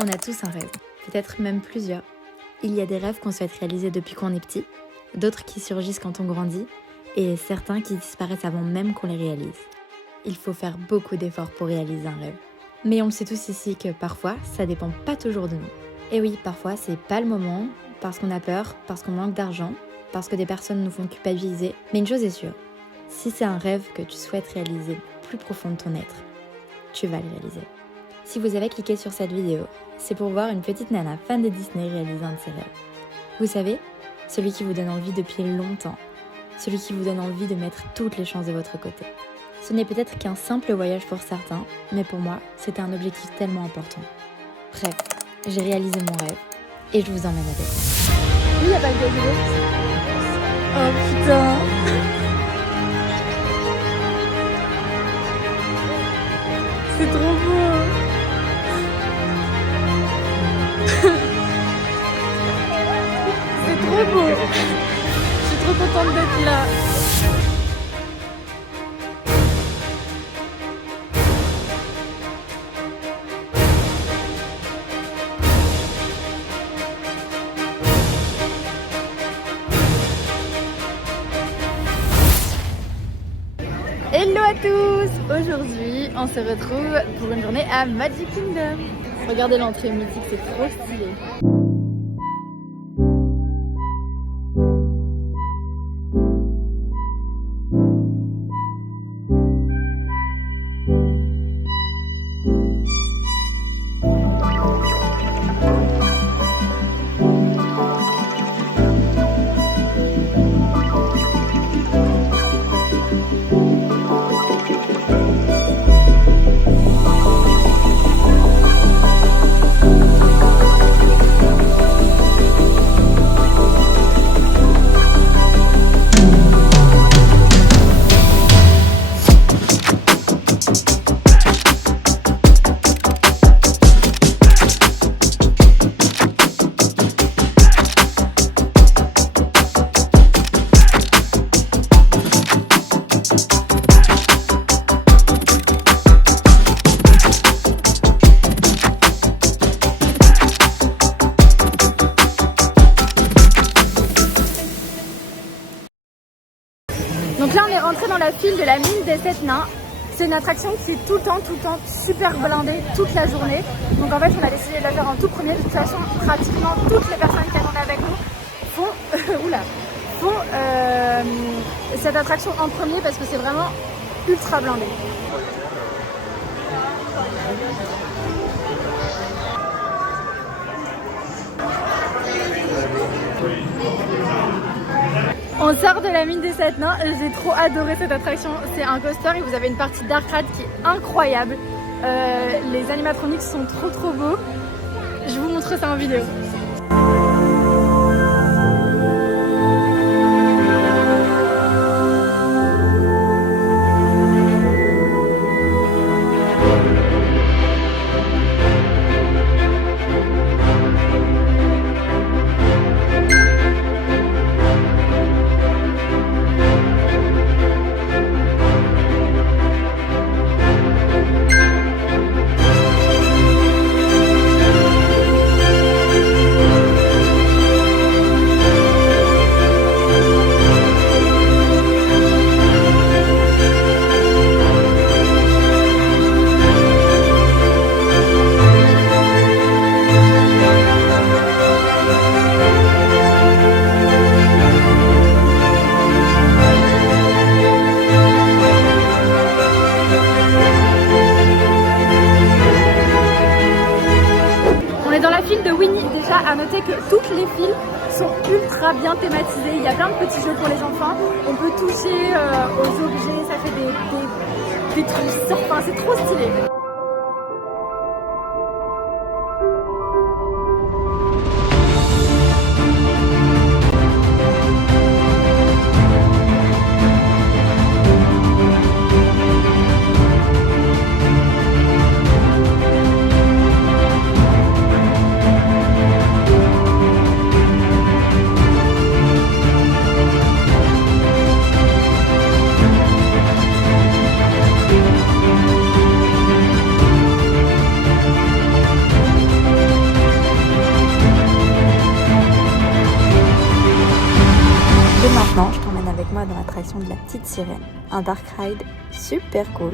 On a tous un rêve, peut-être même plusieurs. Il y a des rêves qu'on souhaite réaliser depuis qu'on est petit, d'autres qui surgissent quand on grandit, et certains qui disparaissent avant même qu'on les réalise. Il faut faire beaucoup d'efforts pour réaliser un rêve. Mais on le sait tous ici que parfois, ça dépend pas toujours de nous. Et oui, parfois c'est pas le moment, parce qu'on a peur, parce qu'on manque d'argent, parce que des personnes nous font culpabiliser. Mais une chose est sûre, si c'est un rêve que tu souhaites réaliser plus profond de ton être, tu vas le réaliser. Si vous avez cliqué sur cette vidéo, c'est pour voir une petite nana fan de Disney réaliser un de ses rêves. Vous savez, celui qui vous donne envie depuis longtemps, celui qui vous donne envie de mettre toutes les chances de votre côté. Ce n'est peut-être qu'un simple voyage pour certains, mais pour moi, c'était un objectif tellement important. Bref, j'ai réalisé mon rêve et je vous emmène avec moi. Oui, y a pas de gazebo. Oh putain. C'est trop beau. C'est trop beau. Je suis trop contente d'être là. Hello à tous! Aujourd'hui, on se retrouve pour une journée à Magic Kingdom. Regardez l'entrée mythique, c'est trop stylé. Donc là on est rentré dans la file de la mine des 7 nains. C'est une attraction qui est tout le temps super blindée toute la journée. Donc en fait on a décidé de la faire en tout premier. De toute façon pratiquement toutes les personnes qui attendaient avec nous font cette attraction en premier parce que c'est vraiment ultra blindé. On sort de la mine des 7 nains, j'ai trop adoré cette attraction, c'est un coaster et vous avez une partie dark ride qui est incroyable. Les animatroniques sont trop beaux, je vous montre ça en vidéo. Dans la file de Winnie, déjà à noter que toutes les files sont ultra bien thématisées. Il y a plein de petits jeux pour les enfants. On peut toucher aux objets, ça fait des trucs, enfin c'est trop stylé. l'attraction de la petite sirène, un dark ride super cool.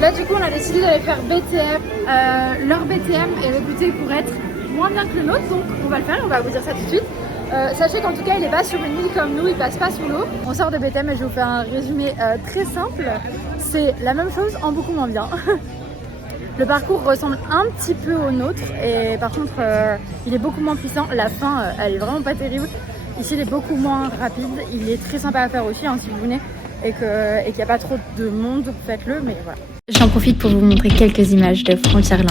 Là du coup on a décidé d'aller faire BTM, leur BTM est réputé pour être moins bien que le nôtre, donc on va le faire, on va vous dire ça tout de suite. Sachez qu'en tout cas il est pas sur une île comme nous, il passe pas sous l'eau. On sort de BTM et je vais vous faire un résumé très simple. C'est la même chose en beaucoup moins bien. Le parcours ressemble un petit peu au nôtre et par contre il est beaucoup moins puissant. La fin elle est vraiment pas terrible. Ici il est beaucoup moins rapide, il est très sympa à faire aussi hein, si vous venez et qu'il n'y a pas trop de monde, faites-le, mais voilà. J'en profite pour vous montrer quelques images de Frontierland.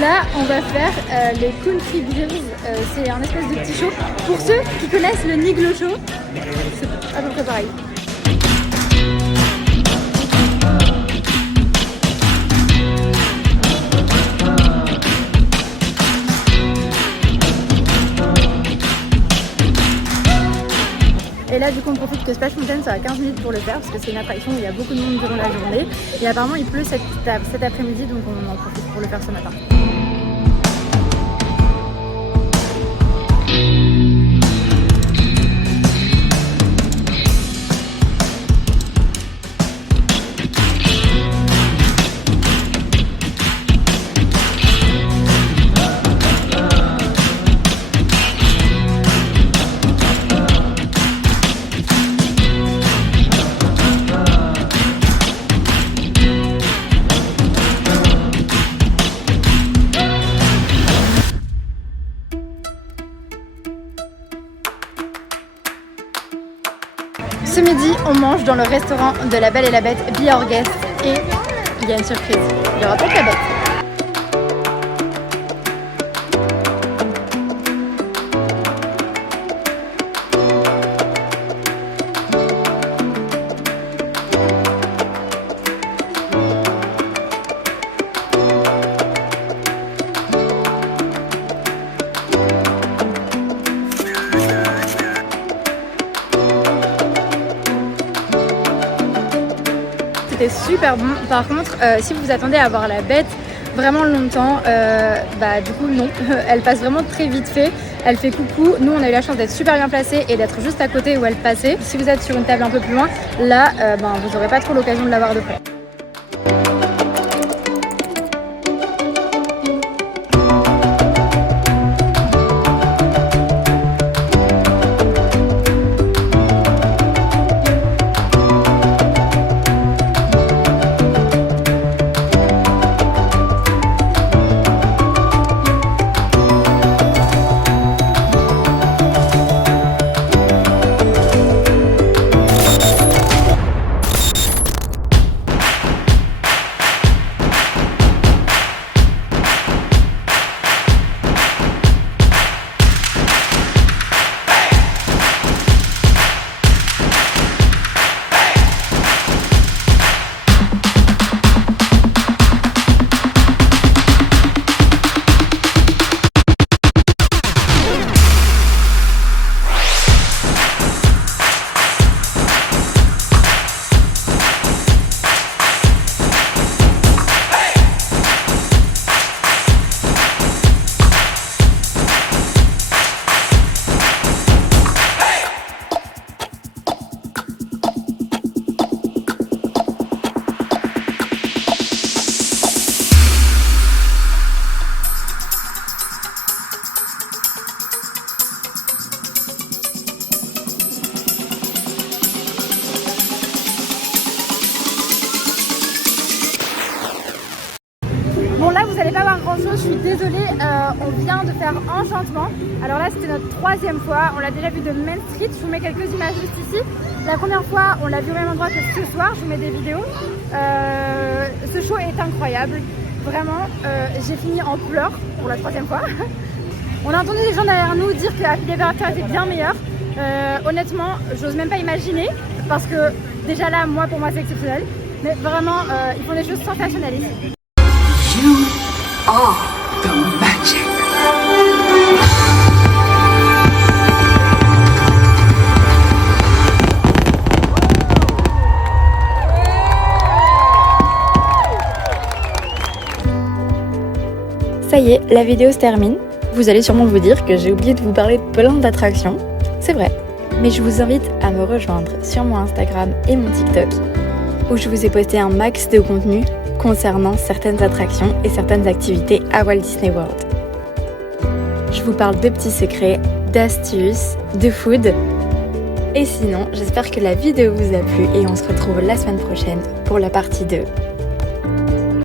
Là, on va faire les Country Beers. C'est un espèce de petit show. Pour ceux qui connaissent le Niglo Show, c'est à peu près pareil. Et là du coup on profite que Splash Mountain ça a 15 minutes pour le faire parce que c'est une attraction où il y a beaucoup de monde durant la journée. Et apparemment il pleut cet après-midi donc on en profite pour le faire ce matin. Ce midi, on mange dans le restaurant de La Belle et la Bête, Be Our Guest, et il y a une surprise. Il y aura peut-être la bête. C'était super bon. Par contre, si vous vous attendez à voir la bête vraiment longtemps, du coup non, elle passe vraiment très vite fait. Elle fait coucou. Nous on a eu la chance d'être super bien placés et d'être juste à côté où elle passait. Si vous êtes sur une table un peu plus loin, là vous n'aurez pas trop l'occasion de la voir de près. vous n'allez pas voir grand chose, je suis désolée, on vient de faire Enchantement. Alors là c'était notre 3e fois, on l'a déjà vu de Main Street, je vous mets quelques images juste ici. La première fois on l'a vu au même endroit que ce soir, je vous mets des vidéos. Ce show est incroyable, vraiment, j'ai fini en pleurs pour la 3e fois. On a entendu des gens derrière nous dire que Happy Ever After était bien meilleur. Honnêtement, j'ose même pas imaginer, parce que déjà là, pour moi c'est exceptionnel. Mais vraiment, ils font des choses sensationnelles ici. You are the magic. Ça y est, la vidéo se termine. Vous allez sûrement vous dire que j'ai oublié de vous parler de plein d'attractions. C'est vrai. Mais je vous invite à me rejoindre sur mon Instagram et mon TikTok, où je vous ai posté un max de contenu concernant certaines attractions et certaines activités à Walt Disney World. Je vous parle de petits secrets, d'astuces, de food. Et sinon, j'espère que la vidéo vous a plu et on se retrouve la semaine prochaine pour la partie 2.